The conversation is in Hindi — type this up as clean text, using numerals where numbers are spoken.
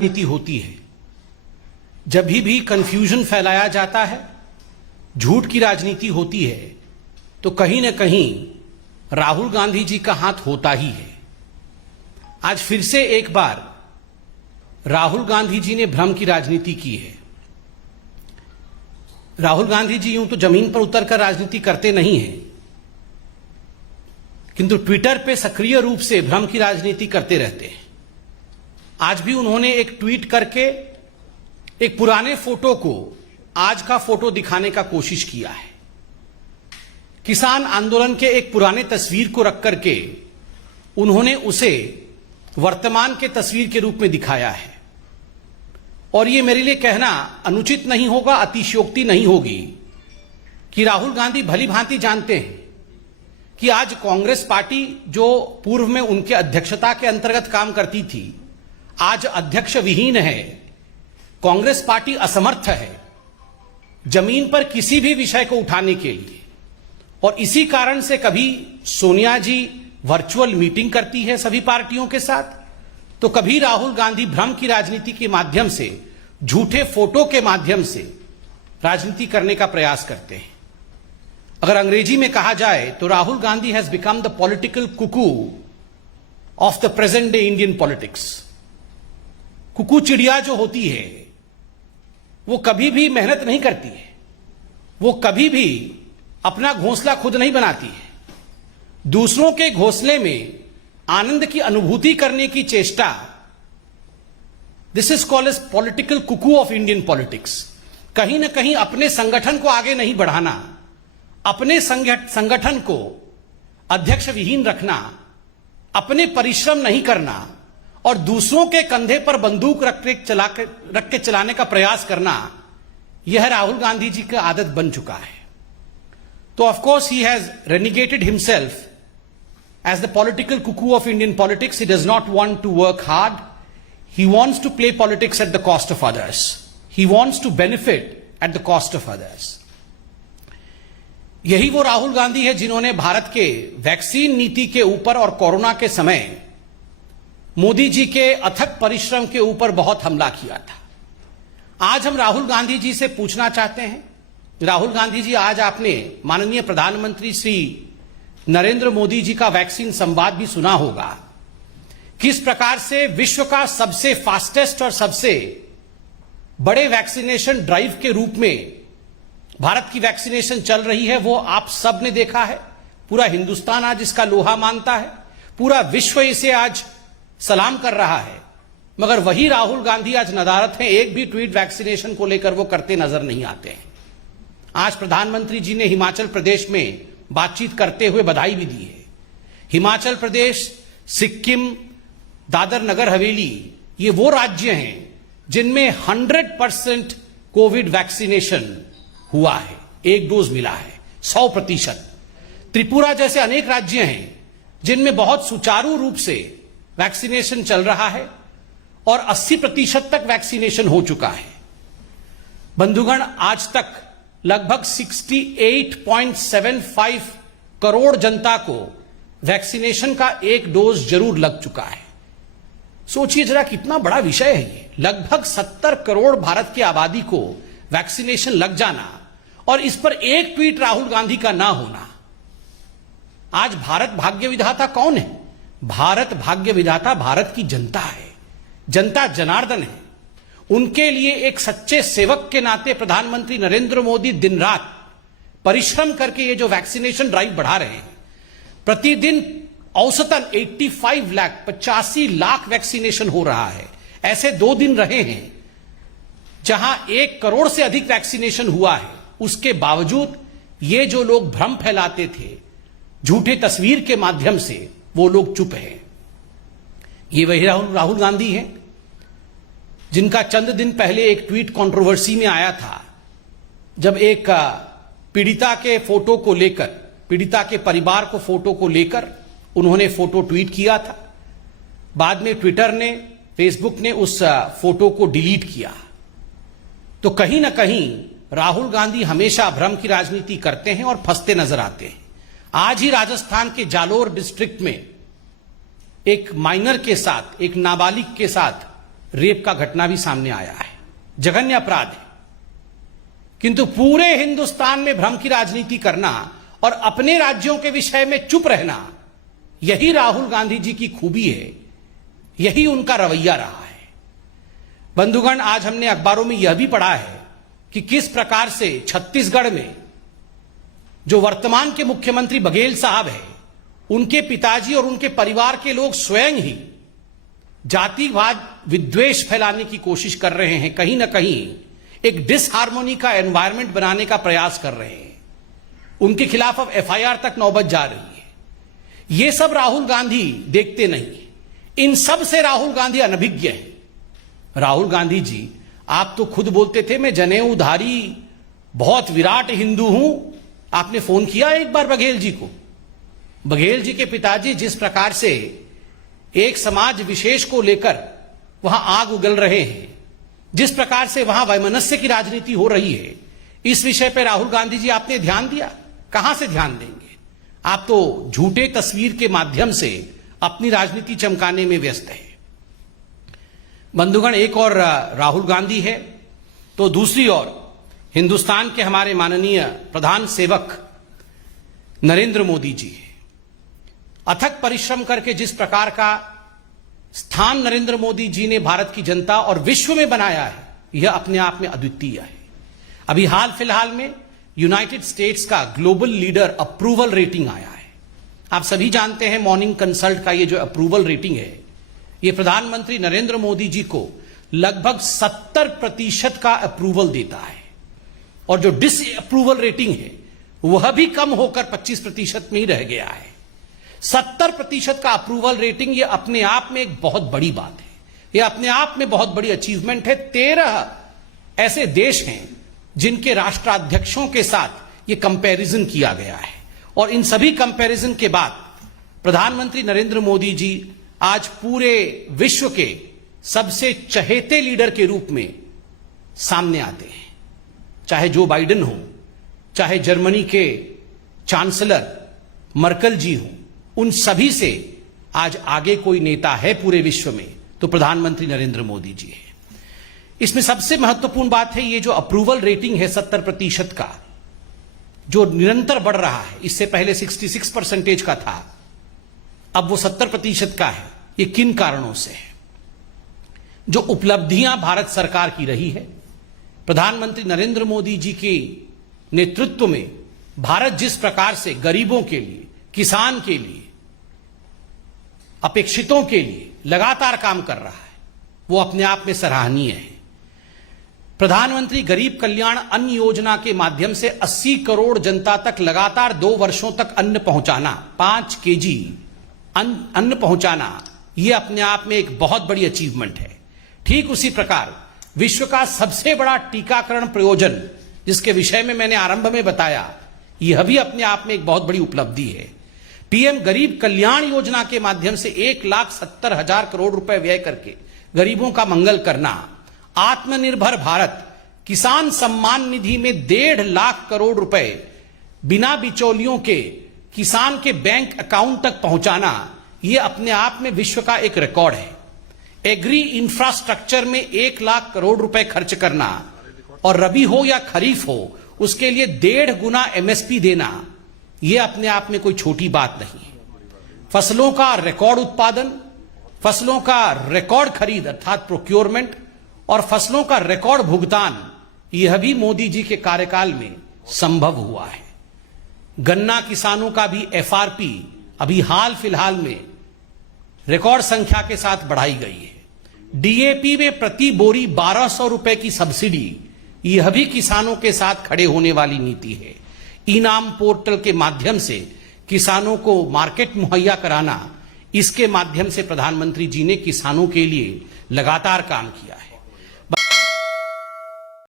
राजनीति होती है, जब भी कंफ्यूजन फैलाया जाता है, झूठ की राजनीति होती है, तो कहीं ना कहीं राहुल गांधी जी का हाथ होता ही है। आज फिर से एक बार राहुल गांधी जी ने भ्रम की राजनीति की है। राहुल गांधी जी यूं तो जमीन पर उतरकर राजनीति करते नहीं हैं, किंतु ट्विटर पे सक्रिय रूप से भ्रम की राजनीति करते रहते हैं। आज भी उन्होंने एक ट्वीट करके एक पुराने फोटो को आज का फोटो दिखाने का कोशिश किया है। किसान आंदोलन के एक पुराने तस्वीर को रख करके उन्होंने उसे वर्तमान के तस्वीर के रूप में दिखाया है। और ये मेरे लिए कहना अनुचित नहीं होगा, अतिशयोक्ति नहीं होगी कि राहुल गांधी भली भांति जानते हैं कि आज कांग्रेस पार्टी जो पूर्व में उनके अध्यक्षता के अंतर्गत काम करती थी, आज अध्यक्ष विहीन है। कांग्रेस पार्टी असमर्थ है जमीन पर किसी भी विषय को उठाने के लिए, और इसी कारण से कभी सोनिया जी वर्चुअल मीटिंग करती है सभी पार्टियों के साथ, तो कभी राहुल गांधी भ्रम की राजनीति के माध्यम से, झूठे फोटो के माध्यम से राजनीति करने का प्रयास करते हैं। अगर अंग्रेजी में कहा जाए तो Rahul Gandhi has become the political cuckoo of the present day Indian politics. Cuckoo चिड़िया जो होती है वो कभी भी मेहनत नहीं करती है, वो कभी भी अपना घोंसला खुद नहीं बनाती है। दूसरों के घोंसले में आनंद की अनुभूति करने की चेष्टा, this is called as political cuckoo of Indian politics. कहीं ना कहीं अपने संगठन को आगे नहीं बढ़ाना, अपने संगठन को अध्यक्ष विहीन रखना, अपने परिश्रम नहीं करना और दूसरों के कंधे पर बंदूक रख के चलाने का प्रयास करना, यह राहुल गांधी जी का आदत बन चुका है। तो of course he has renegaded himself as the political cuckoo of Indian politics. He does not want to work hard. He wants to play politics at the cost of others. He wants to benefit at the cost of others. यही वो राहुल गांधी है जिन्होंने भारत के वैक्सीन नीति के ऊपर और कोरोना के समय मोदी जी के अथक परिश्रम के ऊपर बहुत हमला किया था। आज हम राहुल गांधी जी से पूछना चाहते हैं, राहुल गांधी जी, आज आपने माननीय प्रधानमंत्री श्री नरेंद्र मोदी जी का वैक्सीन संवाद भी सुना होगा। किस प्रकार से विश्व का सबसे फास्टेस्ट और सबसे बड़े वैक्सीनेशन ड्राइव के रूप में भारत की वैक्सीनेशन चल रही है, वो आप सब ने देखा है। पूरा हिंदुस्तान आज इसका लोहा मानता है, पूरा विश्व इसे आज सलाम कर रहा है। मगर वही राहुल गांधी आज नदारत हैं, एक भी ट्वीट वैक्सीनेशन को लेकर वो करते नजर नहीं आते हैं। आज प्रधानमंत्री जी ने हिमाचल प्रदेश में बातचीत करते हुए बधाई भी दी है। हिमाचल प्रदेश, सिक्किम, दादर नगर हवेली, ये वो राज्य हैं जिनमें 100% कोविड वैक्सीनेशन हुआ है, एक डोज मिला है, 100%। त्रिपुरा जैसे अनेक राज्य हैं जिनमें बहुत सुचारू रूप से वैक्सीनेशन चल रहा है और 80% तक वैक्सीनेशन हो चुका है। बंधुगण, आज तक लगभग 68.75 करोड़ जनता को वैक्सीनेशन का एक डोज जरूर लग चुका है। सोचिए जरा कितना बड़ा विषय है ये। लगभग 70 करोड़ भारत की आबादी को वैक्सीनेशन लग जाना और इस पर एक ट्वीट राहुल गांधी का ना होना। आज भारत भाग्य विधाता कौन है? भारत भाग्य विधाता भारत की जनता है। जनता जनार्दन है। उनके लिए एक सच्चे सेवक के नाते प्रधानमंत्री नरेंद्र मोदी दिन रात परिश्रम करके ये जो वैक्सीनेशन ड्राइव बढ़ा रहे हैं, प्रतिदिन औसतन 85 लाख वैक्सीनेशन हो रहा है। ऐसे 2 दिन रहे हैं जहां 1 करोड़ से अधिक वैक्सीनेशन हुआ है। उसके बावजूद ये जो लोग भ्रम फैलाते थे झूठे तस्वीर के माध्यम से, वो लोग चुप हैं। ये वही राहुल गांधी हैं जिनका चंद दिन पहले एक ट्वीट कंट्रोवर्सी में आया था, जब एक पीड़िता के फोटो को लेकर, पीड़िता के परिवार को फोटो को लेकर उन्होंने फोटो ट्वीट किया था। बाद में ट्विटर ने, फेसबुक ने उस फोटो को डिलीट किया। तो कहीं ना कहीं राहुल गांधी हमेशा भ्रम की राजनीति करते हैं और फंसते नजर आते हैं। आज ही राजस्थान के जालोर डिस्ट्रिक्ट में एक माइनर के साथ, एक नाबालिग के साथ रेप का घटना भी सामने आया है, जघन्य अपराध है। किंतु पूरे हिंदुस्तान में भ्रम की राजनीति करना और अपने राज्यों के विषय में चुप रहना, यही राहुल गांधी जी की खूबी है, यही उनका रवैया रहा है। बंधुगण, आज हमने अखबारों में यह भी पढ़ा है कि किस प्रकार से छत्तीसगढ़ में जो वर्तमान के मुख्यमंत्री बघेल साहब हैं, उनके पिताजी और उनके परिवार के लोग स्वयं ही जातिवाद विद्वेष फैलाने की कोशिश कर रहे हैं, कहीं ना कहीं एक डिसहार्मोनी का एनवायरनमेंट बनाने का प्रयास कर रहे हैं। उनके खिलाफ अब एफआईआर तक नौबत जा रही है। ये सब राहुल गांधी देखते नहीं। इन सब से राहुल गांधी अनभिज्ञ है। राहुल गांधी जी, आप तो खुद बोलते थे मैं जनेऊधारी बहुत विराट हिंदू हूं। आपने फोन किया एक बार बघेल जी को? बघेल जी के पिताजी जिस प्रकार से एक समाज विशेष को लेकर वहां आग उगल रहे हैं, जिस प्रकार से वहां वैमनस्य की राजनीति हो रही है, इस विषय पर राहुल गांधी जी आपने ध्यान दिया? कहां से ध्यान देंगे? आप तो झूठे तस्वीर के माध्यम से अपनी राजनीति चमकाने में व्यस्त है। बंधुगण, एक और राहुल गांधी है तो दूसरी ओर हिंदुस्तान के हमारे माननीय प्रधान सेवक नरेंद्र मोदी जी है। अथक परिश्रम करके जिस प्रकार का स्थान नरेंद्र मोदी जी ने भारत की जनता और विश्व में बनाया है, यह अपने आप में अद्वितीय है। अभी हाल फिलहाल में यूनाइटेड स्टेट्स का ग्लोबल लीडर अप्रूवल रेटिंग आया है। आप सभी जानते हैं मॉर्निंग कंसल्ट का ये जो अप्रूवल रेटिंग है, ये प्रधानमंत्री नरेंद्र मोदी जी को लगभग 70% का अप्रूवल देता है, और जो डिसअप्रूवल रेटिंग है वह भी कम होकर 25% में ही रह गया है। 70% का अप्रूवल रेटिंग, ये अपने आप में एक बहुत बड़ी बात है, ये अपने आप में बहुत बड़ी अचीवमेंट है। 13 ऐसे देश हैं जिनके राष्ट्राध्यक्षों के साथ ये कंपैरिजन किया गया है, और इन सभी कंपैरिजन के बाद प्रधानमंत्री नरेंद्र मोदी जी आज पूरे विश्व के सबसे चहेते लीडर के रूप में सामने आते हैं। चाहे जो बाइडेन हो, चाहे जर्मनी के चांसलर मर्कल जी हो, उन सभी से आज आगे कोई नेता है पूरे विश्व में तो प्रधानमंत्री नरेंद्र मोदी जी है। इसमें सबसे महत्वपूर्ण बात है ये जो अप्रूवल रेटिंग है 70% का, जो निरंतर बढ़ रहा है। इससे पहले 66% का था, अब वो 70% का है। ये किन कारणों से है? जो उपलब्धियां भारत सरकार की रही है, प्रधानमंत्री नरेंद्र मोदी जी के नेतृत्व में भारत जिस प्रकार से गरीबों के लिए, किसान के लिए, अपेक्षितों के लिए लगातार काम कर रहा है, वो अपने आप में सराहनीय है। प्रधानमंत्री गरीब कल्याण अन्न योजना के माध्यम से 80 करोड़ जनता तक लगातार 2 वर्षों तक अन्न पहुंचाना, 5 केजी अन्न पहुंचाना, यह अपने आप में एक बहुत बड़ी अचीवमेंट है। ठीक उसी प्रकार विश्व का सबसे बड़ा टीकाकरण प्रयोजन, जिसके विषय में मैंने आरंभ में बताया, यह भी अपने आप में एक बहुत बड़ी उपलब्धि है। पीएम गरीब कल्याण योजना के माध्यम से 1,70,000 करोड़ रुपए व्यय करके गरीबों का मंगल करना, आत्मनिर्भर भारत किसान सम्मान निधि में 1.5 लाख करोड़ रुपए बिना बिचौलियों के किसान के बैंक अकाउंट तक पहुंचाना, यह अपने आप में विश्व का एक रिकॉर्ड है। एग्री इंफ्रास्ट्रक्चर में 1 लाख करोड़ रुपए खर्च करना, और रबी हो या खरीफ हो उसके लिए 1.5 गुना एमएसपी देना, यह अपने आप में कोई छोटी बात नहीं है। फसलों का रिकॉर्ड उत्पादन, फसलों का रिकॉर्ड खरीद अर्थात प्रोक्योरमेंट, और फसलों का रिकॉर्ड भुगतान, यह भी मोदी जी के कार्यकाल में संभव हुआ है। गन्ना किसानों का भी एफआरपी अभी हाल फिलहाल में रिकॉर्ड संख्या के साथ बढ़ाई गई है। डीएपी में प्रति बोरी 1200 रुपए की सब्सिडी, यह भी किसानों के साथ खड़े होने वाली नीति है। इनाम पोर्टल के माध्यम से किसानों को मार्केट मुहैया कराना, इसके माध्यम से प्रधानमंत्री जी ने किसानों के लिए लगातार काम किया है।